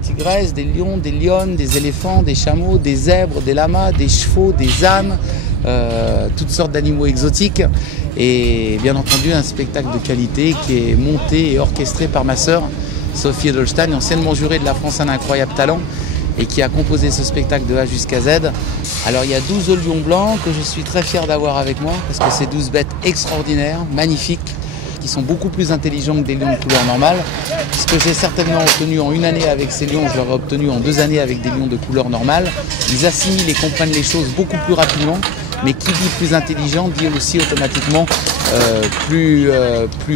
tigresses, des lions, des lionnes, des éléphants, des chameaux, des zèbres, des lamas, des chevaux, des ânes, toutes sortes d'animaux exotiques. Et bien entendu un spectacle de qualité qui est monté et orchestré par ma sœur Sophie Edelstein, anciennement jurée de La France a un incroyable talent, et qui a composé ce spectacle de A jusqu'à Z. Alors il y a 12 lions blancs que je suis très fier d'avoir avec moi, parce que c'est 12 bêtes extraordinaires, magnifiques, qui sont beaucoup plus intelligents que des lions de couleur normale. Ce que j'ai certainement obtenu en une année avec ces lions, je l'aurais obtenu en 2 années avec des lions de couleur normale. Ils assimilent et comprennent les choses beaucoup plus rapidement, mais qui dit plus intelligent dit aussi automatiquement plus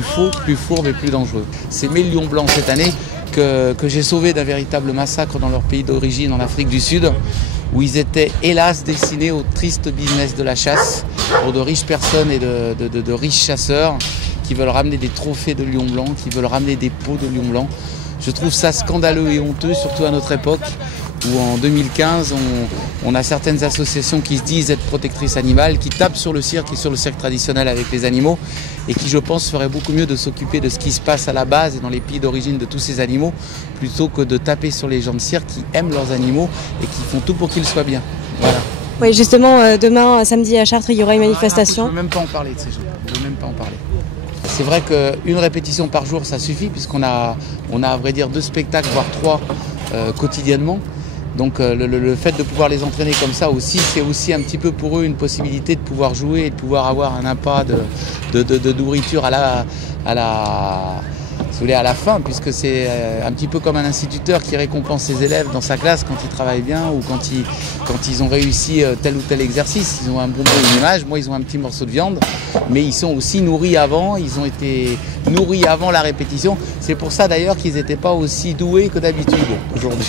faux, plus fourbe et plus dangereux. C'est mes lions blancs cette année que j'ai sauvés d'un véritable massacre dans leur pays d'origine, en Afrique du Sud, où ils étaient hélas destinés au triste business de la chasse pour de riches personnes et de riches chasseurs qui veulent ramener des trophées de lions blancs, qui veulent ramener des peaux de lions blancs. Je trouve ça scandaleux et honteux, surtout à notre époque, où en 2015, on a certaines associations qui se disent être protectrices animales, qui tapent sur le cirque et sur le cirque traditionnel avec les animaux, et qui, je pense, feraient beaucoup mieux de s'occuper de ce qui se passe à la base et dans les pays d'origine de tous ces animaux, plutôt que de taper sur les gens de cirque qui aiment leurs animaux et qui font tout pour qu'ils soient bien. Voilà. Oui, justement, demain, samedi à Chartres, il y aura une manifestation. Je ne veux même pas en parler de ces gens. Je ne veux même pas en parler. C'est vrai qu'une répétition par jour, ça suffit, puisqu'on a, à vrai dire, 2 spectacles, voire 3 quotidiennement. Donc le fait de pouvoir les entraîner comme ça aussi, c'est aussi un petit peu pour eux une possibilité de pouvoir jouer et de pouvoir avoir un appât de nourriture à la fin, puisque c'est un petit peu comme un instituteur qui récompense ses élèves dans sa classe quand ils travaillent bien ou quand ils ont réussi tel ou tel exercice. Ils ont un bonbon ou une image, moi ils ont un petit morceau de viande, mais ils sont aussi nourris avant, ils ont été nourris avant la répétition. C'est pour ça d'ailleurs qu'ils n'étaient pas aussi doués que d'habitude aujourd'hui.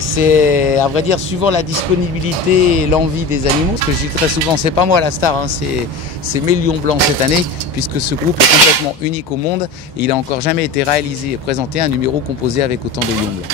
C'est, à vrai dire, suivant la disponibilité et l'envie des animaux. Ce que je dis très souvent, c'est pas moi la star, hein, c'est mes lions blancs cette année, puisque ce groupe est complètement unique au monde et il n'a encore jamais été réalisé et présenté un numéro composé avec autant de lions blancs.